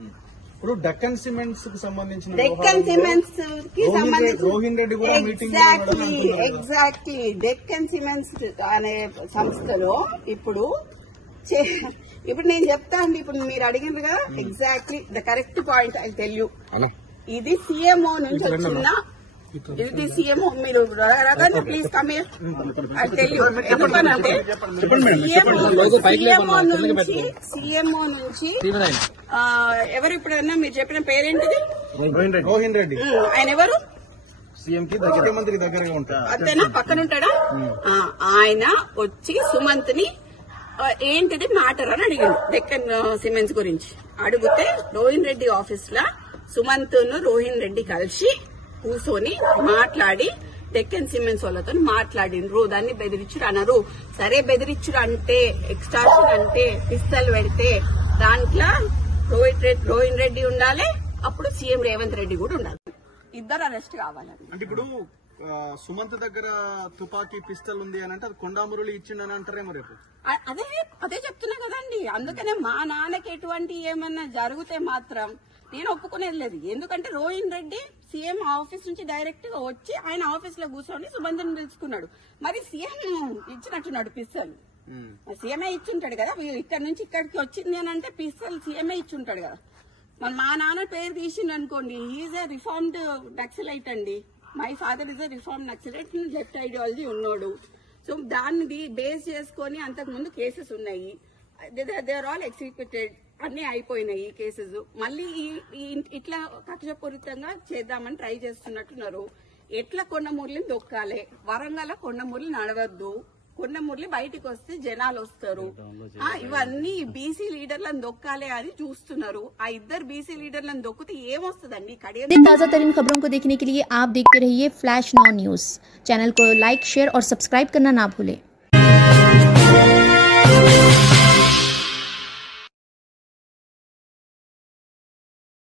ఇప్పుడు డెక్కన్ సిమెంట్స్ కి సంబంధించిన రోహిన్ రెడ్డి కూడా మీటింగ్ ఎగ్జాక్ట్లీ డెక్కన్ సిమెంట్స్ అనే సంస్థలో ఇప్పుడు నేను చెప్తా అండి. ఇప్పుడు మీరు అడిగినగా exactly the correct point I tell you. ఇది సీఎంఓ నుంచి వచ్చిన ఇది సీఎంఓ. మీరు please come here I tell you. ఎందుకనంటే సీఎంఓ నుంచి ఎవరు ఇప్పుడన్నా మీరు చెప్పిన పేరేంటిది? రోహిన్ రెడ్డి. ఆయన ఎవరు? సీఎం కి ముఖ్యమంత్రి దగ్గరగా ఉంటారు. అంతేనా? పక్కన ఉంటాడా? ఆయన వచ్చి సుమంత్ ని ఏంటిది మ్యాటర్ అని అడిగింది డెక్కన్ సిమెంట్స్ గురించి. అడిగితే రోహిన్ రెడ్డి ఆఫీస్ లా సుమంత్ ను రోహిన్ రెడ్డి కలిసి కూర్చొని మాట్లాడి డెక్కన్ సిమెంట్స్ వాళ్ళతో మాట్లాడినరు. దాన్ని బెదిరించుడు అన్నారు. సరే బెదిరించుడు అంటే ఎక్స్టార్షన్ అంటే పిస్తల్ పెడితే దాంట్లో రోహిన్ రెడ్డి ఉండాలి, అప్పుడు సీఎం రేవంత్ రెడ్డి కూడా ఉండాలి. ఇద్దరు అరెస్ట్ కావాలని. అంటే ఇప్పుడు సుమంత్ దగ్గర తుపాకీ పిస్టల్ ఉంది అని అంటే అది కొండామురళి ఇచ్చిండని అంటారేమో రేపు. అదే చెప్తున్నా కదండి. అందుకనే మా నాన్నకి ఎటువంటి ఏమన్నా జరిగితే మాత్రం నేను ఒప్పుకునేది లేదు. ఎందుకంటే రోహిన్ రెడ్డి సీఎం ఆఫీస్ నుంచి డైరెక్ట్ గా వచ్చి ఆయన ఆఫీస్ లో కూర్చొని సుమంత్ని పిలుచుకున్నాడు. మరి సీఎం ఇచ్చినట్టున్నాడు పిస్తల్. సీఎంఏ ఇచ్చుంటాడు కదా. ఇక్కడ నుంచి ఇక్కడికి వచ్చింది అని అంటే పిస్తల్ సీఎంఏ ఇచ్చుంటాడు కదా. మరి మా నాన్న పేరు తీసిండు అనుకోండి, హీఈస్ ఏ రిఫార్మ్డ్ నక్సలైట్ అండి. My father is a reform naxalite, left ideology ఉన్నాడు. సో దాన్ని బేస్ చేసుకుని అంతకు ముందు కేసెస్ ఉన్నాయి. దే ఆర్ ఆల్ ఎగ్జిక్యూటెడ్, అన్ని అయిపోయినాయి ఈ కేసెస్. మళ్ళీ ఇట్లా కక్షపూరితంగా చేద్దామని ట్రై చేస్తున్నట్టున్నారు. ఎట్లా కొండమురళిని దొక్కాలి, వరంగల్ కొండమురళి నడవద్దు, కొండమురళి బయటకు వస్తే జనాలు వస్తారు, ఇవన్నీ బీసీ లీడర్లను దొక్కాలి అని చూస్తున్నారు. ఆ ఇద్దరు బీసీ లీడర్లను దొక్కితే ఏమొస్తుందండి? ताज़ा तरीन खबरों को देखने के लिए आप देखते रहिए फ्लैश नाउ न्यूज़। चैनल को लाइक, शेयर और सब्सक्राइब करना ना भूलें।